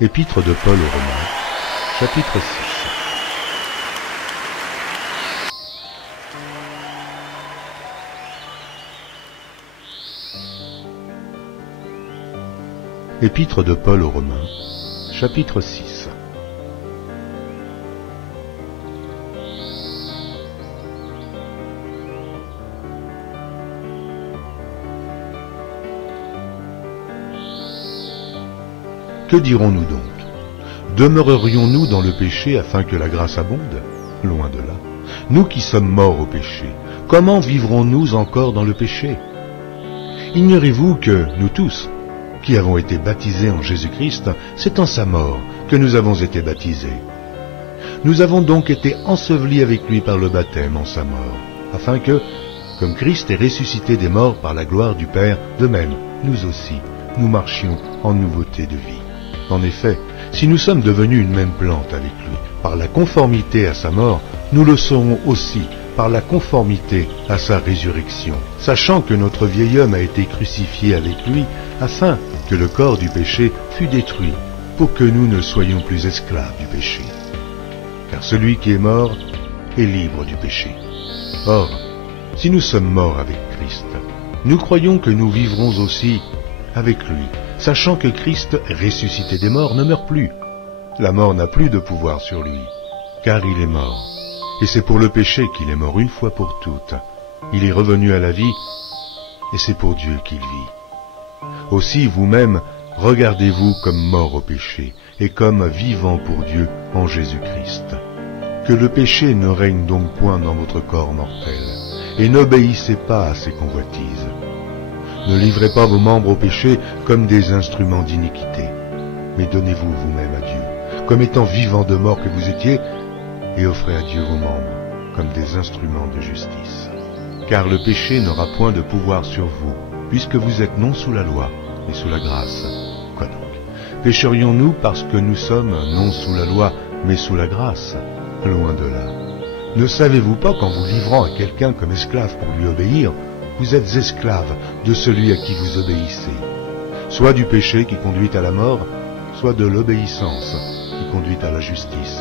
Épître de Paul aux Romains, chapitre 6. Épître de Paul aux Romains, chapitre 6. Que dirons-nous donc? Demeurerions-nous dans le péché afin que la grâce abonde? Loin de là. Nous qui sommes morts au péché, comment vivrons-nous encore dans le péché? Ignorez-vous que nous tous, qui avons été baptisés en Jésus-Christ, c'est en sa mort que nous avons été baptisés. Nous avons donc été ensevelis avec lui par le baptême en sa mort, afin que, comme Christ est ressuscité des morts par la gloire du Père, de même, nous aussi, nous marchions en nouveauté de vie. En effet, si nous sommes devenus une même plante avec lui, par la conformité à sa mort, nous le serons aussi par la conformité à sa résurrection, sachant que notre vieil homme a été crucifié avec lui, afin que le corps du péché fût détruit, pour que nous ne soyons plus esclaves du péché. Car celui qui est mort est libre du péché. Or, si nous sommes morts avec Christ, nous croyons que nous vivrons aussi avec lui, sachant que Christ, ressuscité des morts, ne meurt plus. La mort n'a plus de pouvoir sur lui, car il est mort. Et c'est pour le péché qu'il est mort une fois pour toutes. Il est revenu à la vie, et c'est pour Dieu qu'il vit. Aussi vous-même, regardez-vous comme morts au péché, et comme vivants pour Dieu en Jésus-Christ. Que le péché ne règne donc point dans votre corps mortel, et n'obéissez pas à ses convoitises. Ne livrez pas vos membres au péché comme des instruments d'iniquité, mais donnez-vous vous-même à Dieu, comme étant vivants de mort que vous étiez, et offrez à Dieu vos membres comme des instruments de justice. Car le péché n'aura point de pouvoir sur vous, puisque vous êtes non sous la loi, mais sous la grâce. Quoi donc? Pécherions-nous parce que nous sommes non sous la loi, mais sous la grâce? Loin de là. Ne savez-vous pas qu'en vous livrant à quelqu'un comme esclave pour lui obéir, vous êtes esclave de celui à qui vous obéissez, soit du péché qui conduit à la mort, soit de l'obéissance qui conduit à la justice.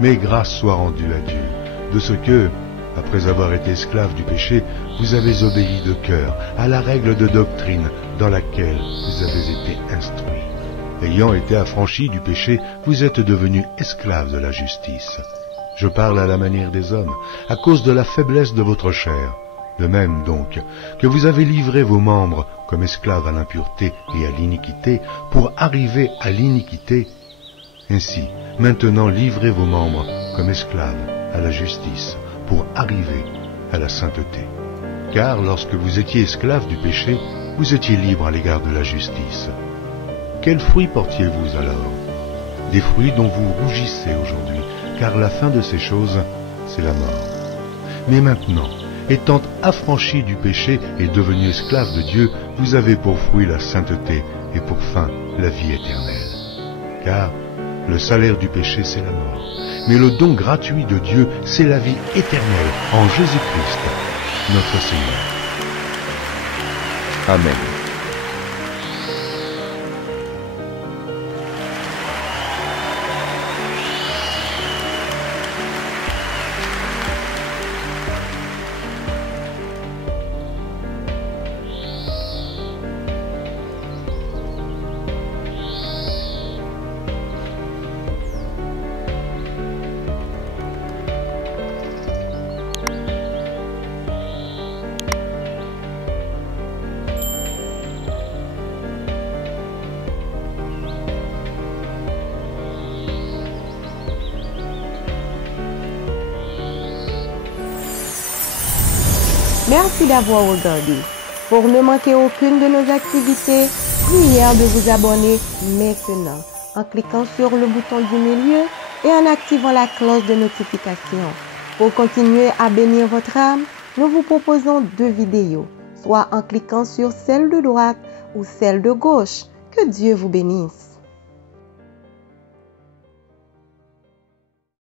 Mais grâce soit rendue à Dieu, de ce que, après avoir été esclave du péché, vous avez obéi de cœur à la règle de doctrine dans laquelle vous avez été instruits. Ayant été affranchis du péché, vous êtes devenus esclaves de la justice. Je parle à la manière des hommes, à cause de la faiblesse de votre chair. De même donc, que vous avez livré vos membres comme esclaves à l'impureté et à l'iniquité pour arriver à l'iniquité, ainsi, maintenant livrez vos membres comme esclaves à la justice pour arriver à la sainteté. Car lorsque vous étiez esclaves du péché, vous étiez libres à l'égard de la justice. Quels fruits portiez-vous alors? Des fruits dont vous rougissez aujourd'hui, car la fin de ces choses, c'est la mort. Mais maintenant, étant affranchis du péché et devenus esclaves de Dieu, vous avez pour fruit la sainteté et pour fin la vie éternelle. Car le salaire du péché, c'est la mort. Mais le don gratuit de Dieu, c'est la vie éternelle en Jésus-Christ, notre Seigneur. Amen. Merci d'avoir regardé. Pour ne manquer aucune de nos activités, prière de vous abonner maintenant en cliquant sur le bouton du milieu et en activant la cloche de notification. Pour continuer à bénir votre âme, nous vous proposons 2 vidéos, soit en cliquant sur celle de droite ou celle de gauche. Que Dieu vous bénisse.